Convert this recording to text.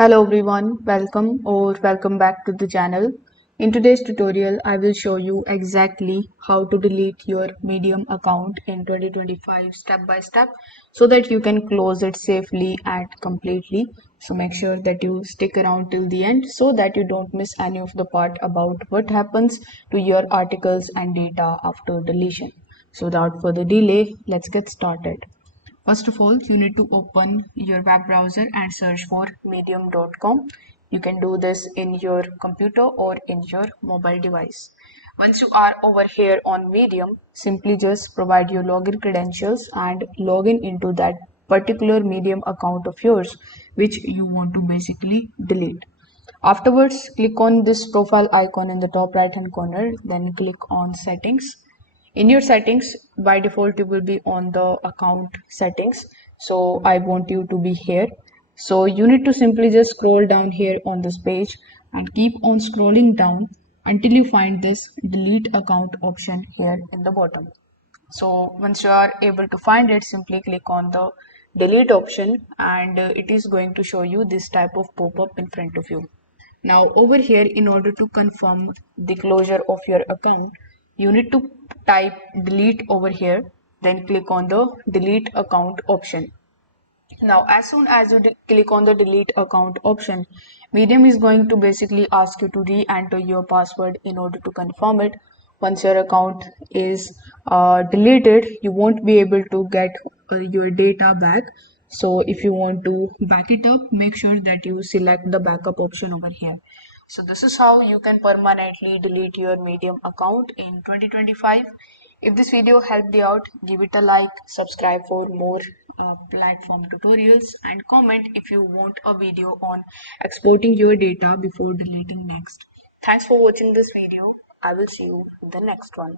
Hello everyone, welcome back to the channel. In today's tutorial, I will show you exactly how to delete your Medium account in 2025 step by step so that you can close it safely and completely. So make sure that you stick around till the end so that you don't miss any of the part about what happens to your articles and data after deletion. So without further delay, let's get started. First of all, you need to open your web browser and search for medium.com. You can do this in your computer or in your mobile device. Once you are over here on Medium, simply just provide your login credentials and log in into that particular Medium account of yours, which you want to basically delete. Afterwards, click on this profile icon in the top right hand corner, then click on settings. In your settings, by default, you will be on the account settings. So I want you to be here. So you need to simply just scroll down here on this page and keep on scrolling down until you find this delete account option here in the bottom. So once you are able to find it, simply click on the delete option and it is going to show you this type of pop-up in front of you. Now over here, in order to confirm the closure of your account, you need to type delete over here, then click on the delete account option. Now, as soon as you click on the delete account option, Medium is going to basically ask you to re-enter your password in order to confirm it. Once your account is deleted, you won't be able to get your data back. So if you want to back it up, make sure that you select the backup option over here. So this is how you can permanently delete your Medium account in 2025. If this video helped you out, give it a like, subscribe for more platform tutorials, and comment if you want a video on exporting your data before deleting next. Thanks for watching this video. I will see you in the next one.